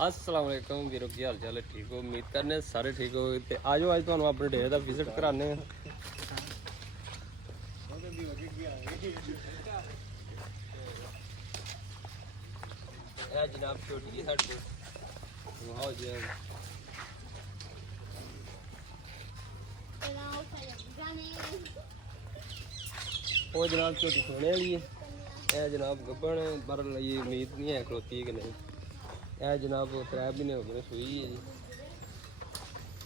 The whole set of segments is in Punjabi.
अस्सलाम वालेकुम वीरो की हाल चाल है ठीक हो उम्मीद करने सारे ठीक हो ते आजो आज तुहानू अपने डेरे दा विजिट कराने जनाब छोटी जी साढ़े वाओ जी वो जनाब छोटी सोने वाली है यह जनाब गब्बन पर ये उम्मीद नहीं है खलोती है कि नहीं यह जनाब 3 महीने हो गए सूई है जी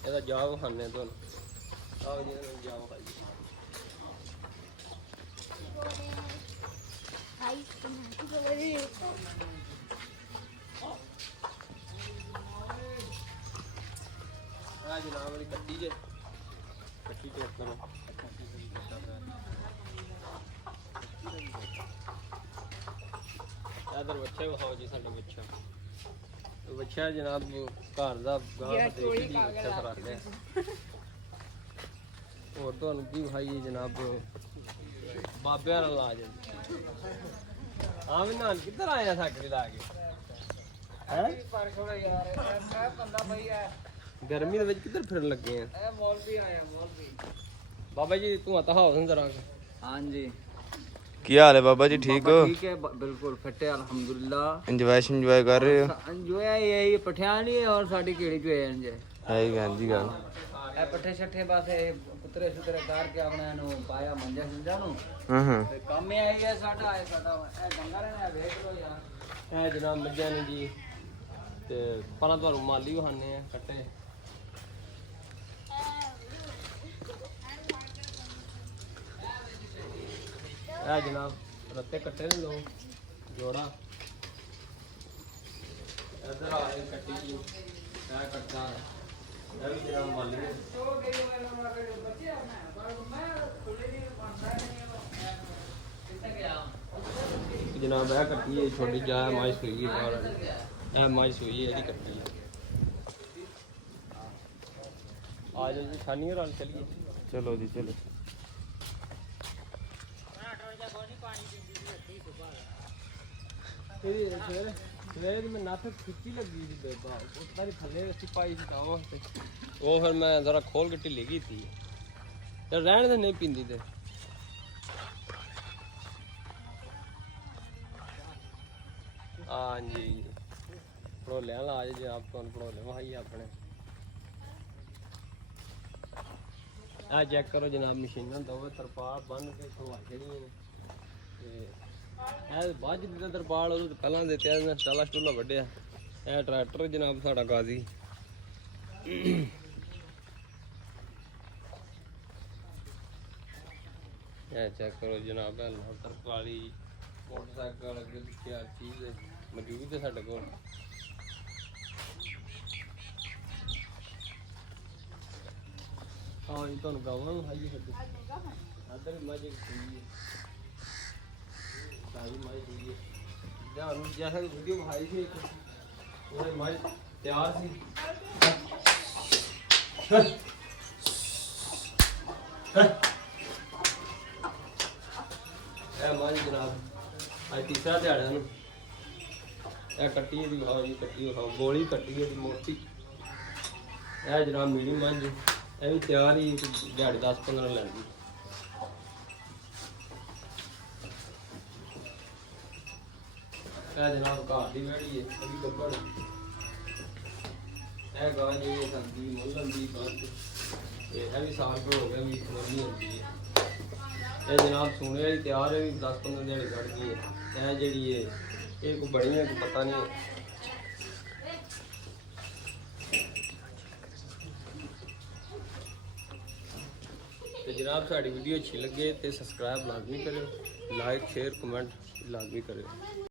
ਇਹਦਾ ਜਾਬ ਖਾਣੇ ਤੁਹਾਨੂੰ ਆਓ ਜੀ ਜਾਬ ਖਾਈਏ ਆ ਜਨਾਬ ਵਾਲੀ ਕੱਟੀ ਜੇ ਕੱਟੀ ਚੈੱਕ ਕਰੋ ਇਧਰ ਬੱਚੇ ਵਿਖਾਓ ਜੀ ਸਾਡੇ ਬੱਚਾ ਬੱਚਾ ਜਨਾਬ ਘਰ ਦਾ ਗਾਹ ਦੇਖ ਦੀ ਬੱਚਾ ਫਰਾਦੇ ਹੋਰ ਤੁਹਾਨੂੰ ਕੀ ਵਿਖਾਈਏ ਜਨਾਬ ਬਾਬਿਆਂ ਨਾਲ ਲਾ ਜੇ ਆ ਵੀ ਨਾਲ ਕਿੱਧਰ ਆਇਆ ਸਾਕਰੀ ਲਾ ਕੇ ਹੈ ਪਰ ਥੋੜਾ ਯਾਰ ਇਹ ਬੰਦਾ ਬਈ ਹੈ ਗਰਮੀ ਦੇ ਵਿੱਚ ਕਿੱਧਰ ਫਿਰਨ ਲੱਗੇ ਆ ਇਹ ਮੌਲਵੀ ਆਇਆ ਮੌਲਵੀ ਬਾਬਾ ਜੀ ਤੂੰ ਆਤਾ ਹਾਉਸ ਜ਼ਰਾ ਹਾਂ ਜੀ ਕੀ ਹਾਲ ਹੈ ਬਾਬਾ ਜੀ ਠੀਕ ਹੋ ਠੀਕ ਹੈ ਬਿਲਕੁਲ ਫਿੱਟ ਹੈ ਅਲਹਮਦੁਲਿਲਾ ਇੰਜੋਏ ਕਰ ਰਹੇ ਹੋ ਇੰਜੋਏ ਇਹ ਪਠਿਆਣ ਹੀ ਔਰ ਸਾਡੀ ਕਿਹੜੀ ਜੋ ਹੈ ਇੰਜ ਹੈ ਹੀ ਗਾਂਜੀ ਗੱਲ ਇਹ ਪੱਠੇ ਛੱਠੇ ਬਸ ਇਹ ਕੁੱਤਰੇ ਸੁਤਰੇ ਦਾਰ ਕੇ ਆਪਣਾ ਨੂੰ ਪਾਇਆ ਮੰਜਾ ਸੰਜਾ ਨੂੰ ਤੇ ਕੰਮ ਹੀ ਆਈ ਹੈ ਸਾਡਾ ਇਹ ਡੰਗਰ ਨੇ ਵੇਖ ਲੋ ਯਾਰ ਇਹ ਜਨਾਬ ਮੱਝਾਂ ਨੇ ਜੀ ਤੇ ਪਹਿਲਾਂ ਤੁਹਾਨੂੰ ਮਾਲੀ ਵਹਾਨੇ ਆ ਕੱਟੇ ਇਹ ਜਨਾਬ ਰੱਤੇ ਕੱਟੇ ਨੇ ਲੋ ਜੋੜਾ ਇਧਰ ਆ ਇਹ ਕੱਟੀ ਜੀ ਇਹ ਕੱਟਦਾ ਇਹ ਵੀ ਜਨਾਬ ਮਾਲੀ ਜਨਾਬ ਇਹ ਕੱਟੀ ਹੈ ਛੋਟੀ ਜਾ ਮਾਈ ਸੂਈ ਹੈ ਔਰ ਇਹ ਮਾਈ ਸੂਈ ਹੈ ਇਹਦੀ ਕੱਟੀ ਹੈ ਆ ਜਾਓ ਜੀ ਖਾਨੀਆਂ ਨਾਲ ਚਲੀਏ ਚਲੋ ਜੀ ਚਲੋ ਸਵੇਰੇ ਮੈਂ ਨੱਥ ਖਿੱਚੀ ਲੱਗੀ ਸੀ ਬੇਬਾ ਉੱਤਾਂ ਦੀ ਥੱਲੇ ਸਿਪਾਈ ਸੀ ਤਾਂ ਉਹ ਫਿਰ ਮੈਂ ਜ਼ਰਾ ਖੋਲ ਕੇ ਢਿੱਲੀ ਕੀਤੀ ਤੇ ਰਹਿਣ ਦੇ ਨਹੀਂ ਪੀਂਦੀ ਤੇ ਹਾਂਜੀ ਭੜੋਲਿਆਂ ਲਾ ਜੇ ਆਪ ਤੁਹਾਨੂੰ ਭੜੋਲੇ ਵਹਾਈ ਆਪਣੇ ਆ ਚੈੱਕ ਕਰੋ ਜਨਾਬ ਮਸ਼ੀਨਾਂ ਦੋਵੇਂ ਤਰਪਾਲ ਬੰਨ ਕੇ ਖਵਾ ਜਿਹੜੀਆਂ ਨੇ ਤੇ ਇਹ ਬਾਅਦ ਜਿੱਦਾਂ ਤਰਪਾਲ ਉਹ ਪਹਿਲਾਂ ਦਿੱਤੇ ਇਹਨਾਂ ਸਟਾਲਾ ਸਟੂਲਾ ਵੱਢਿਆ ਇਹ ਟਰੈਕਟਰ ਜਨਾਬ ਸਾਡਾ ਗਾਜ਼ੀ ਇਹ ਚੈੱਕ ਕਰੋ ਜਨਾਬ ਇਹ ਤਰਪਾਲੀ ਮੋਟਰਸਾਈਕਲ ਅੱਗੇ ਤਿਆਰ ਚੀਜ਼ ਮੌਜੂਦ ਹੈ ਸਾਡੇ ਕੋਲ ਹਾਂ ਜੀ ਤੁਹਾਨੂੰ ਗਾਵਾਂ ਨੂੰ ਹਾਈ ਛੱਡ ਇੱਧਰ ਮਾਜੇ ਕੀ ਸਾਰੀ ਮਾਈ ਹੋਈ ਹੈ ਜਾਂ ਨੂੰ ਜਿਹੜਾ ਵੀਡੀਓ ਭਾਈ ਸੀ ਉਹ ਮਾਈ ਤਿਆਰ ਸੀ ਇਹ ਮਾਈ ਜਨਾਬ ਅੱਜ ਤੀਸਰਾ ਦਿਹਾੜਾ ਨੂੰ ਇਹ ਕੱਟੀ ਇਹਦੀ ਵਿਖਾਓ ਜੀ ਕੱਟੀ ਵਿਖਾਓ ਗੋਲੀ ਕੱਟੀ ਇਹਦੀ ਮੋਟੀ ਇਹ ਜਨਾਬ ਮੀਡੀਅਮ ਮੱਝ ਇਹ ਵੀ ਤਿਆਰ ਹੀ ਦਿਹਾੜੀ 10-15 ਲੈਂਦੀ ਇਹ ਜਨਾਬ ਘਰ ਦੀ ਵੜੀ ਹੈ ਅਭੀ ਗੱਬੜ ਇਹ ਗਾਂ ਜੀ ਸੰਦੀ ਮੁੱਲਨ ਦੀ ਬੰਦ ਇਹ ਵੀ ਸਾਲ ਹੋ ਗਿਆ ਵੀ ਖੋਲੀ ਹੁੰਦੀ ਹੈ ਇਹ ਜਨਾਬ ਸੋਨੇ ਵਾਲੀ ਤਿਆਰ ਹੈ ਵੀ 10-15 ਦਿਹਾੜੀ ਕੱਢ ਗਈ ਹੈ ਇਹ ਜਿਹੜੀ ਹੈ ਇਹ ਕੋਈ ਬੜੀ ਹੈ ਕੋਈ ਪਤਾ ਨਹੀਂ ਤੇ ਜਨਾਬ ਸਾਡੀ ਵੀਡੀਓ ਅੱਛੀ ਲੱਗੇ ਤੇ ਸਬਸਕ੍ਰਾਈਬ ਲਾਜ਼ਮੀ ਕਰਿਓ ਲਾਈਕ ਸ਼ੇਅਰ ਕਮੈਂਟ ਲਾਜ਼ਮੀ ਕਰਿਓ